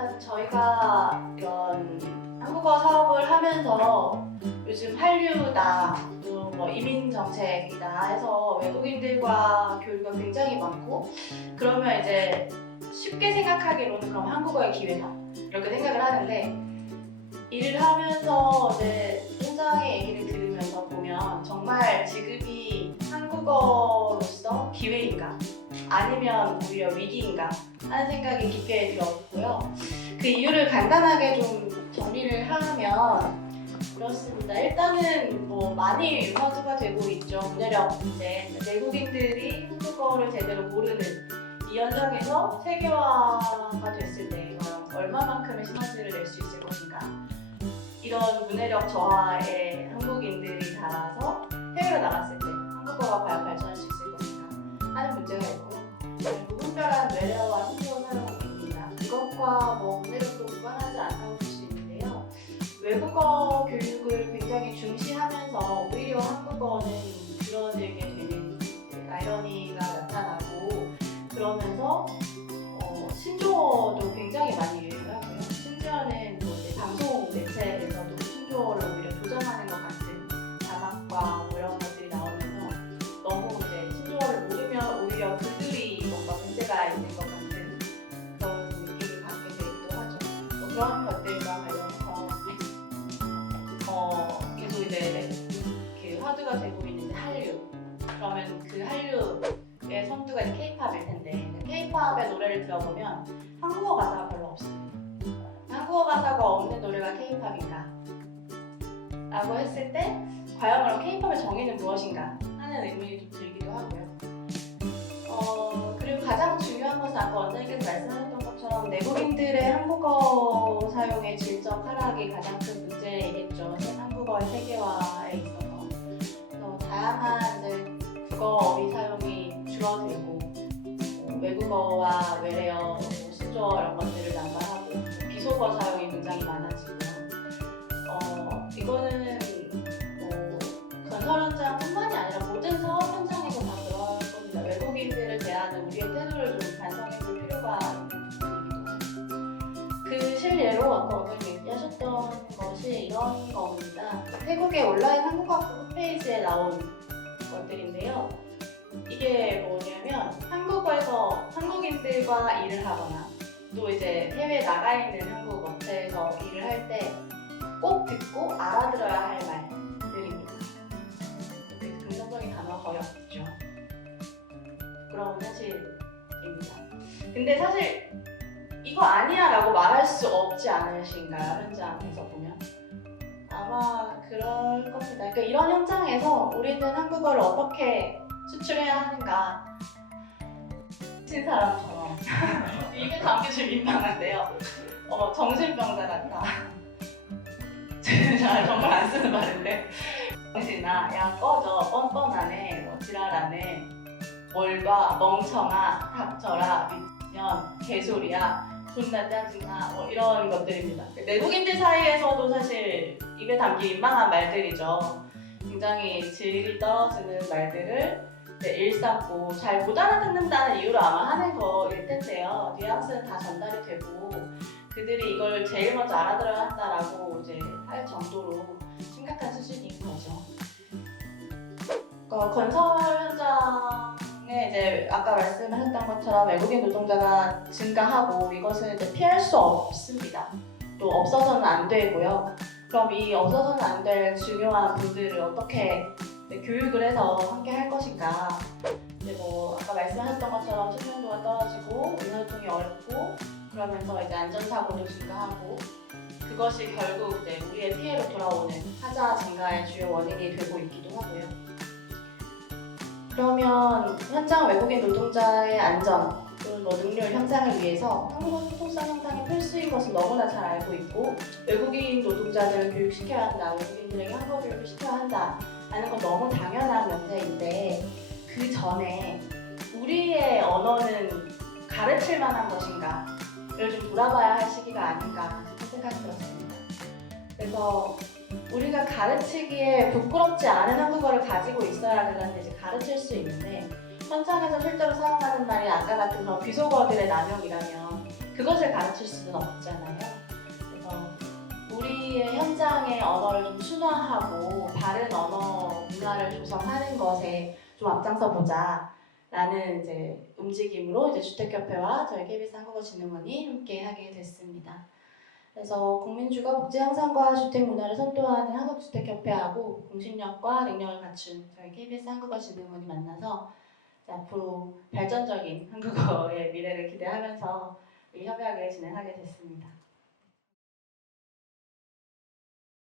일단 저희가 이런 한국어 사업을 하면서 요즘 한류다, 또뭐 이민 정책이다 해서 외국인들과 교류가 굉장히 많고 그러면 이제 쉽게 생각하기로는 그럼 한국어의 기회다. 이렇게 생각을 하는데 일을 하면서 이제 현장의 얘기를 들으면서 보면 정말 지금이 한국어로서 기회인가 아니면 오히려 위기인가 하는 생각이 깊게 들었고요. 그 이유를 간단하게 좀 정리를 하면 그렇습니다. 일단은 뭐 많이 화두가 되고 있죠. 문해력 문제. 외국인들이 한국어를 제대로 모르는 이 현장에서 세계화가 됐을 때 얼마만큼의 시너지를 낼 수 있을 것인가. 이런 문해력 저하에 한국인들이 달아서 해외로 나갔을 때 한국어가 과연 발전할 수 있을 것인가 하는 문제가 있고 무분별한 외래어와 신조어 사용입니다. 이것과 뭐 문해력도 무관하지 않다고 볼 수 있는데요. 외국어 교육을 굉장히 중시하면서 오히려 한국어는 줄어들게 되는 아이러니가 나타나고 그러면서 어, 신조어도 굉장히 많이 그런 것들과 관련해서 어, 계속 이제 그 화두가 되고 있는데 한류. 그러면 그 한류의 선두가 이제 케이팝일 텐데 케이팝의 노래를 들어보면 한국어 가사가 별로 없어요. 한국어 가사가 없는 노래가 케이팝인가? 라고 했을 때 과연 그럼 케이팝의 정의는 무엇인가? 하는 좀 들기도 하고요. 어, 그리고 가장 중요한 것은 아까 원장님께서 내 국인들의 한국어 사용의 질적 하락이 가장 큰 문제이겠죠. 한국어의 세계화에 있어서. 다양한 이제 국어 어휘 사용이 줄어들고 뭐 외국어와 외래어, 뭐 신조어 이런 것들을 남발하고 비속어 사용이 굉장히 많아지고요. 어, 이거는 뭐 건설 현장뿐만이 아니라 모든 사업 원장님 얘기하셨던 것이 이런 겁니다. 태국의 온라인 한국학교 홈페이지에 나온 것들인데요. 이게 뭐냐면 한국어에서 한국인들과 일을 하거나 또 이제 해외 나가 있는 한국 업체에서 일을 할 때 꼭 듣고 알아들어야 할 말들입니다. 근데 긍정적인 단어가 거의 없죠. 부끄러운 현실입니다. 근데 사실 이거 아니야 라고 말할 수 없지 않으신가요? 현장에서 보면. 아마 그럴 겁니다. 그러니까 이런 현장에서 우리는 한국어를 어떻게 수출해야 하는가. 친 사람처럼. 입에 감기 좀 민망한데요. 어, 정신병자 같다. 제가 정말 안 쓰는 말인데. 정신아, 야 꺼져, 뻔뻔하네, 뭐 지랄하네, 뭘 봐, 멍청아, 닥쳐라, 미치면, 개소리야, 존나 짜증나, 뭐 이런 것들입니다. 내국인들 사이에서도 사실 입에 담기 민망한 말들이죠. 굉장히 질이 떨어지는 말들을 일삼고 잘 못 알아듣는다는 이유로 아마 하는 거일 텐데요. 뉘앙스는 다 전달이 되고 그들이 이걸 제일 먼저 알아들어야 한다라고 이제 할 정도로 심각한 수준인 거죠. 어, 건설 현장 에 이제 아까 말씀하셨던 것처럼 외국인 노동자가 증가하고 이것은 이제 피할 수 없습니다. 또 없어서는 안 되고요. 그럼 이 없어서는 안 될 중요한 분들을 어떻게 네, 교육을 해서 함께 할 것인가. 이제 뭐 아까 말씀하셨던 것처럼 수명도가 떨어지고 인활동이 어렵고 그러면서 이제 안전사고도 증가하고 그것이 결국 이제 우리의 피해로 돌아오는 하자 증가의 주요 원인이 되고 있기도 하고요. 그러면 현장 외국인 노동자의 안전 또는 뭐 능률 향상을 위해서 한국어 소통성 향상이 필수인 것은 너무나 잘 알고 있고 외국인 노동자들을 교육시켜야 한다, 외국인들에게 한국어 교육을 시켜야 한다 하는 건 너무 당연한 명제인데 그 전에 우리의 언어는 가르칠 만한 것인가를 좀 돌아봐야 할 시기가 아닌가 생각이 들었습니다. 그래서 우리가 가르치기에 부끄럽지 않은 한국어를 가지고 있어야 그런데 이제 가르칠 수 있는데 현장에서 실제로 사용하는 말이 아까 같은 그런 비속어들의 남용이라면 그 그것을 가르칠 수는 없잖아요. 그래서 우리의 현장의 언어를 좀 순화하고 다른 언어 문화를 조성하는 것에 좀 앞장서 보자. 라는 이제 움직임으로 이제 주택협회와 저희 KBS 한국어진흥원이 함께 하게 됐습니다. 그래서 국민주거 복지 향상과 주택 문화를 선도하는 한국주택협회하고 공신력과 능력을 갖춘 저희 KBS 한국어진흥원이 만나서 이제 앞으로 발전적인 한국어의 미래를 기대하면서 이 협약을 진행하게 됐습니다.